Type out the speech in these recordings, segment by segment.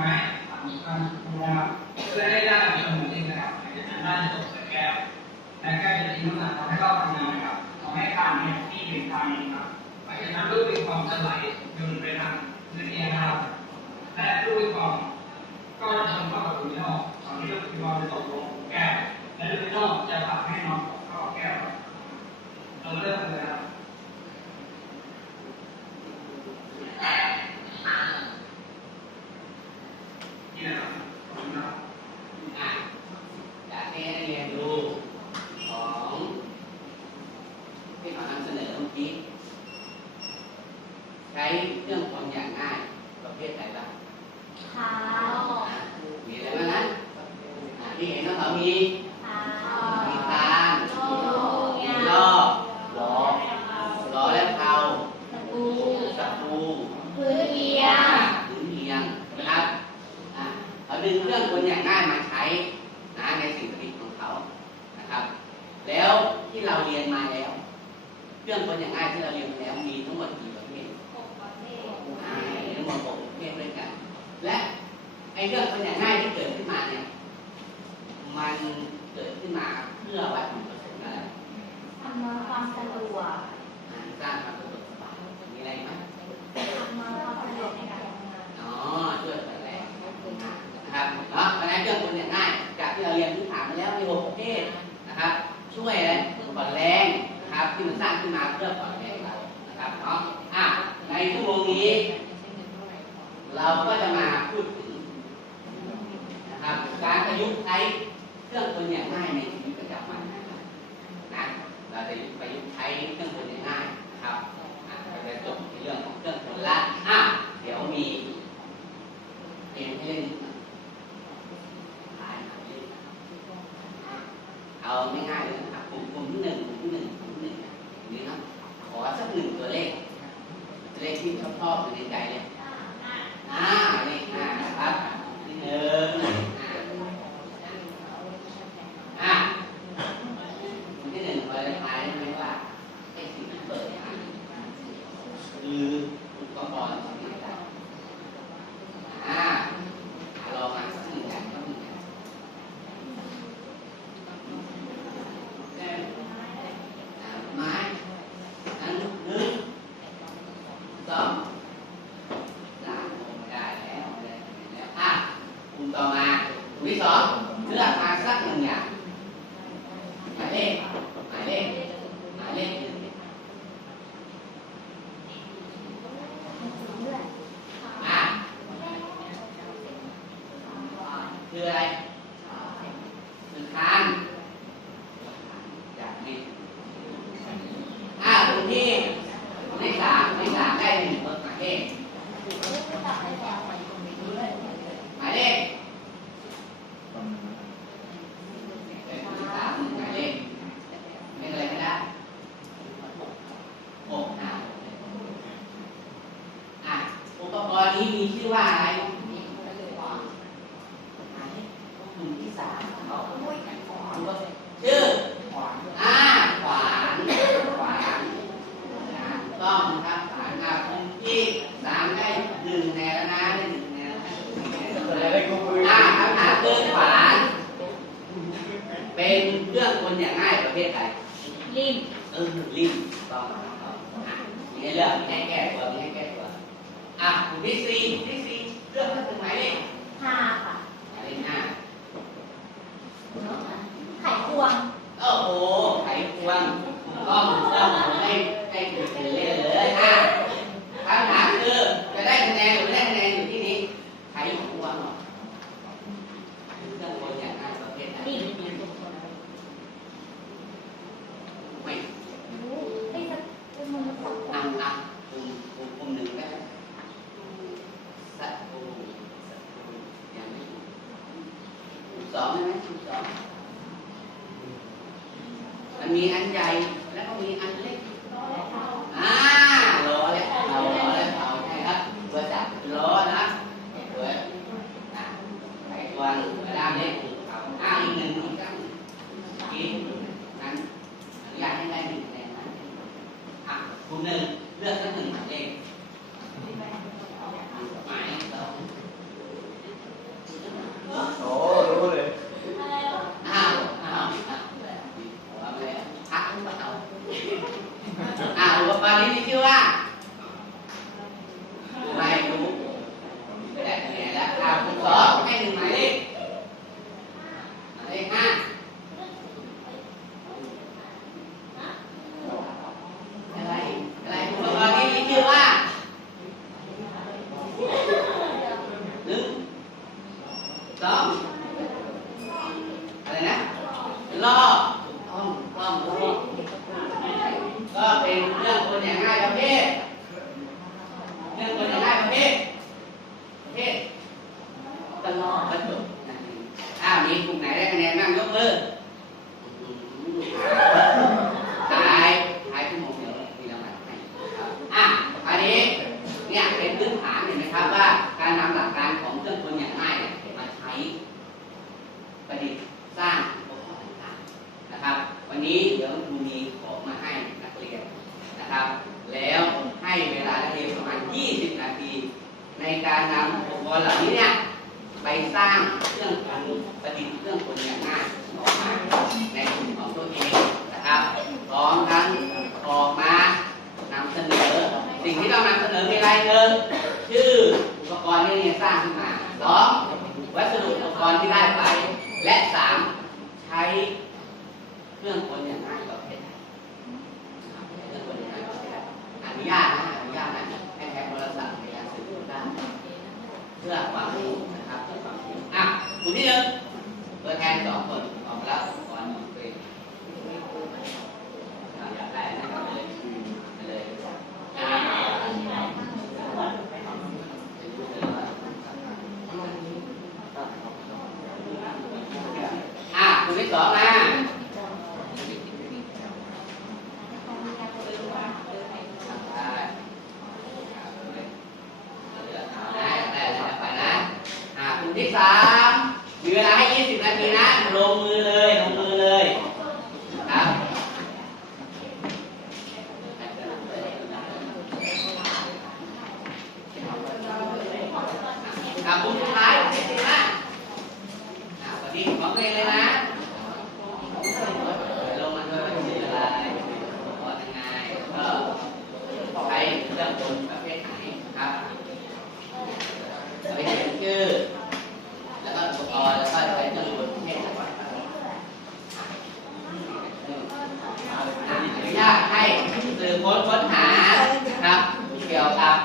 ไหมนะครับเพื่อให้ไร่างของเราเองนะครับจะทำหน้าจะตกงแก้วและก็จะทิ้งน้ำหนักทำให้เราทำงานนะครับทำให้คางเนี่ยที่เป็นคางนะครับเพราะฉะนั้นรูปเป็นความจะไหลโยนไปทางเนื้อเนียนครับและรูปเป็ความก็จะทำเข้ากับถุงนอกตอนนี้รูปเป็นความจะตกลงแก้วและรูปเป็นอกจะทำให้น้องเข้าแก้วเราเริ่ม เราเรียนมาแล้วเครื่องคนอย่างง่ายที่เราเรียนมาแล้วมีทั้งหมดกี่ประเภทหกประเภทอ่ามีทั้งหมดหกประเภทด้วยกัน และไอ้เครื่องคนอย่างง่ายที่เกิดขึ้นมาเนี่ย มันเกิดขึ้นมาเพื่อวัต นะครับที่มันสร้างขึ้นมาเพื่อผ่อนแรงเรานะครับเนาะอะในชั่วโมงนี้ เราก็จะมาพูดถึงนะครับการประยุกต์ใช้เครื่องคนอย่างง่ายในชีวิตประจำวันนะเราจะประยุกต์ใช้เครื่องคนอย่างง่ายนะครับอะเราจะจบในเรื่องของเครื่องคนละอะเดี๋ยวมีเกมให้เล่นหลายหาเล่นเอาง่ายๆเลยนะครับกลุ่มกลุ่มที่หนึ่งกลุ่มที่หนึ่ง นี้นะขอสักหนึ่งตัวเลข ตัวเลขที่ชอบชอบอยู่ในใจเลย อ่าเลขห้านะครับที่หนึ่งอ่าคนที่หนึ่งพอจะทายได้ไหมว่าเลขที่เปิดมาคืออุปกรณ์สิ่งใดอ่าลองมาสักหนึ่งอย่างสักหนึ่งอย่างได้ไหมอ่าไม้อันหนึ่งสอง สามได้แล้วได้แล้วอะกลุ่มต่อมากลุ่มที่สองเลือกมาสักหนึ่งอย่างหมายเลขหมายเลขหมายเลขหนึ่งอะคืออะไรคือคานจากนี้อะกลุ่มที่กลุ่มที่สามกลุ่มที่สามได้หนึ่งหมายเลข หมายเลขเป็นคนที่สามหมายเลขเป็นอะไรก็ได้หกห้าอะอุปกรณ์ นี้มีชื่ว่าอะไรกลุ่มที่สามเอาชื่ออ่าขวานขวานอ่าต้องครับขวานอะกลุ่มที่สามได้หนึ่งแนวแล้วนะได้หนึ่งแนวนะหนึ่งแนวอะไรกูมืออ่าคำถามคือขวาน เป็นเครื่องคนอย่างง่ายประเภทใดริมเออลิ้นต้องต้องอะมีให้เลือกมีให้แก้ตัวมีให้แก้ตัวอะกลุ่มที่สี่กลุ่มที่สี่เลือกมาถึงหมายเลข ห้าค่ะ หมายเลขห้า ไขควง โอ้โหไขควงถูกต้องถูกต้องให้ให้คุณเป็นเล่นเลยอะคำถามคือจะได้คะแนนหรือไม่ได้คะแนนอยู่ที่นี้ไขควงเหรอเครื่องคนอย่างง่ายประเภทใด ริม ไม่ รู้ไอ้สักเป็นมือสัก อะอะกลุ่มกลุ่มกลุ่มหนึ่งได้ไหมสัตว์กลุ่มสัตว์กลุ่มยังไม่ถูกกลุ่ม สองใช่ไหมถูกสองมันมีอันใหญ่แล้วก็มีอันเล็ก 啊，我八 bà đi? สร้างเครื่องกลประดิษฐ์เครื่องกลอย่างง่ายออกมาในกลุ่มของตัวเองนะครับพร้อมทั้งออกมานำเสนอ สิ่งที่เรานำเสนอมีอะไรหนึ่งชื่ออุปกรณ์ที่เรียสร้างขึ้นมาสองวัสดุอุปกรณ์ที่ได้ไป และสามใช้เครื่องกลอย่างง่ายประเภทไหนเครื่องกลอย่างง่ายประเภทไหนอนุญาตนะอนุญาตนะให้ใช้โทรศัพท์ในการสื่อสารได้เพื่อความรู้ อะกลุ่มที่หนึ่งตัวแทนสองคนออกมาแล้วอุปกรณ์ของตัวเองอะอยากได้นะครับเลยไปเลยอะอะกลุ่มที่สองมาได้ได้ได้ได้ไปนะ อ่ากลุ่มที่สามมีเวลาให้ 20 นาทีนะ ลงมือเลย ลงมือเลย ครับอ่ากลุ่มสุดท้ายกลุ่มที่สี่นะอ่าวันนี้ของตัวเองเลยนะ ลงมาด้วยว่าชื่ออะไรขอยังไงก็ใช้เรื่องคนประเภทไหนครับไปเขียนชื่อ แล้วก็อุปกรณ์แล้วก็ใช้เครื่องมือประเภทไหนอนุญาตให้สื่อค้นค้นหาครับ เกี่ยวกับ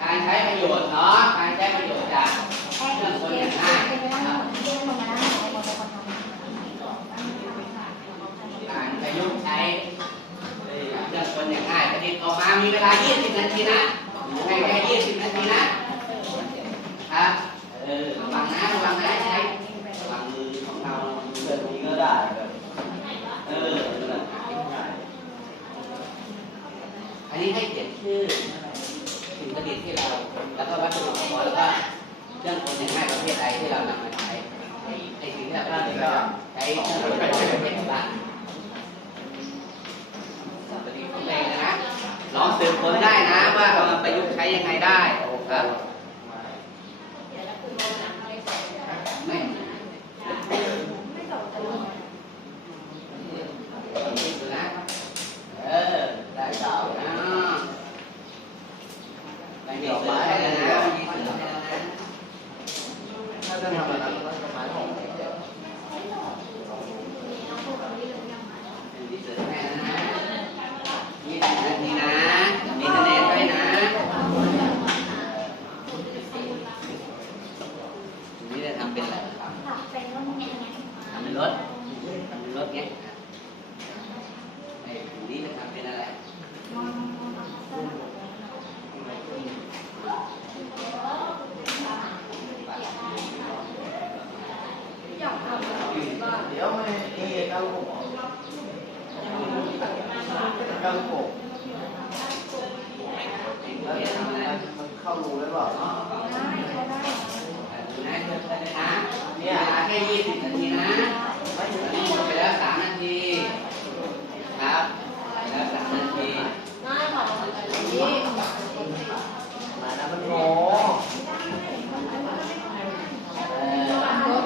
การใช้ประโยชน์เนาะ การใช้ประโยชน์จากเครื่องกลอย่างง่ายนะครับ การประยุกต์ใช้เครื่องกลอย่างง่ายประดิษฐ์ออกมามีเวลา 20 นาทีนะให้แค่20นาทีนะครับเออระวังนะระวังนะใช้ระวังมือของเราแบบนี้ก็ได้แบบเอออันนี้ให้เขียนชื่อสิ่งประดิษฐ์ที่เรา แล้วก็วัตถุอุปกรณ์แล้วก็เครื่องกลอย่างง่ายประเภทใดที่เรานำมาใช้ไอ้สิ่งที่เราประดิษฐ์ก็ใช้เครื่องกล ค้นได้นะว่าเอามาประยุกต์ใช้ยังไงได้ครับ ไม่นะเออ ได้เจ้านะไม่มีเสือให้แล้วนะไม่มีเสือให้แล้วนะ ถ้าจะทำอะไรก็ต้องไม้หอม ไม่มีเสือให้แล้วนะยี่สิบนาทีนะ มีคะแนนด้วยนะนี่จะทำเป็นอะไรครับ ทำเป็นรถทำเป็นรถไงไอ้ถุงนี้จะทำเป็นอะไร เดี๋ยวไม่เอ๊ะก้าวลูกก้าวลูก เราจะทำอะไร มันเข้ารูได้ เปล่าอ๋อดูนะเดี๋ยวเลยนะเนี่ยเวลาแค่ยี่สิบนาทีนะนี่หมดไปแล้วสามนาที ครับแล้วสามนาทีมานะมันโง่เออนะ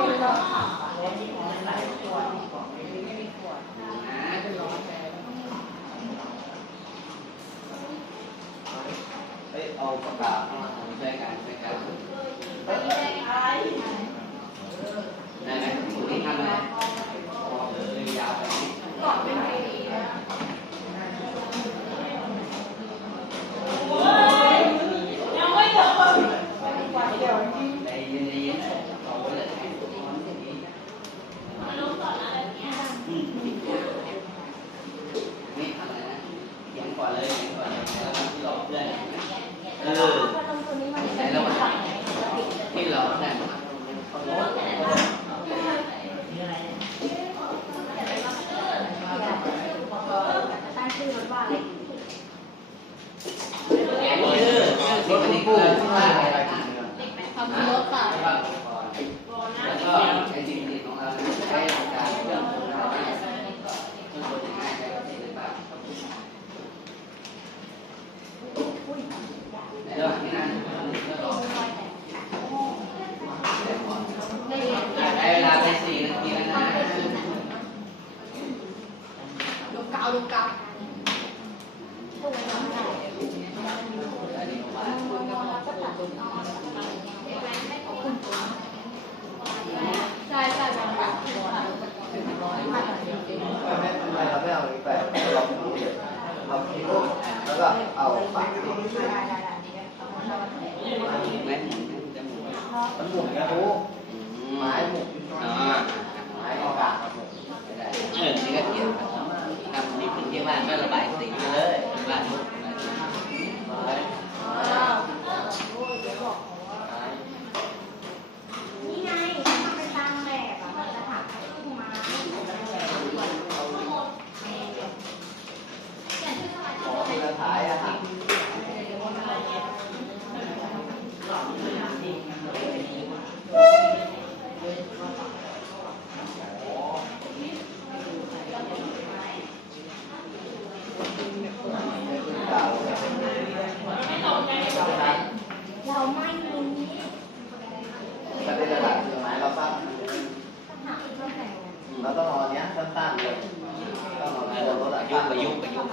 เอ้ยเอาปากกา ว่าอะไรเด็กเป็นคุามรู้ค่ะ Vẫn còn. ยุกประยุกประยุก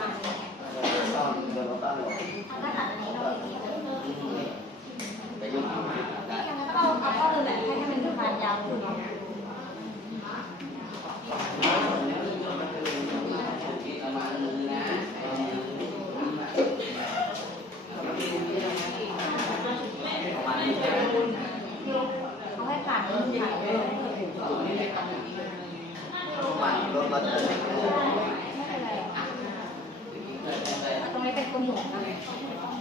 ประยุกได้เอาเอาข้อมือแบบให้ให้มันผ่านยาวคุณเราจะ ก็หมดนะ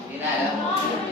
ไม่ได้แล้ว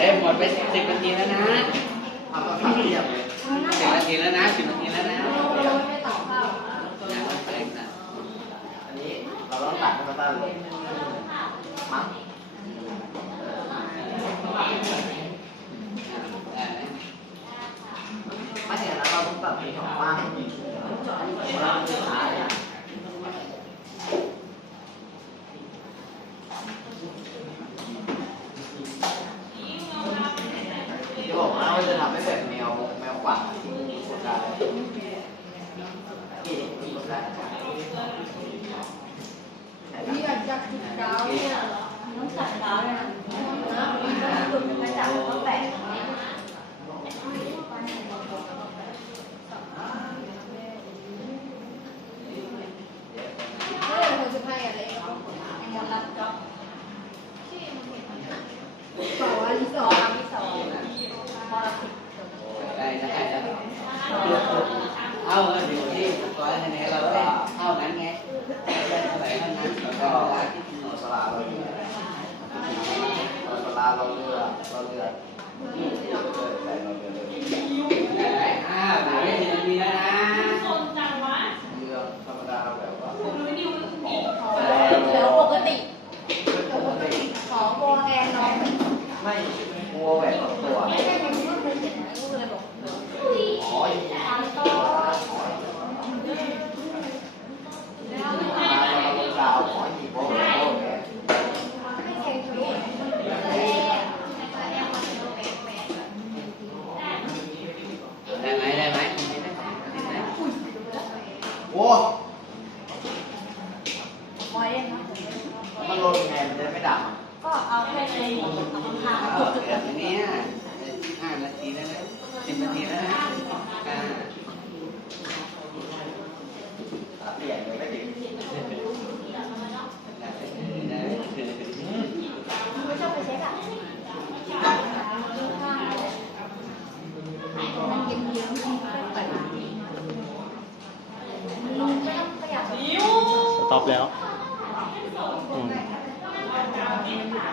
ได้หมดไปสิบนาทีแล้วนะเอาก็ขับเรียบสิบนาทีแล้วนะสิบนาทีแล้วนะอันนี้เราต้องตัดให้มัตั้งมั้ไม่เห็นแล้วเราต้องปรับเป็นของว่างเราต้องหา บอเล่นนะผมเล่นนะแทนจะไม่ดับก็เอาแค่ในข้างๆเออเดี๋ยนี้ห้านาทีแล้วนะสิบนาทีแล้วนะ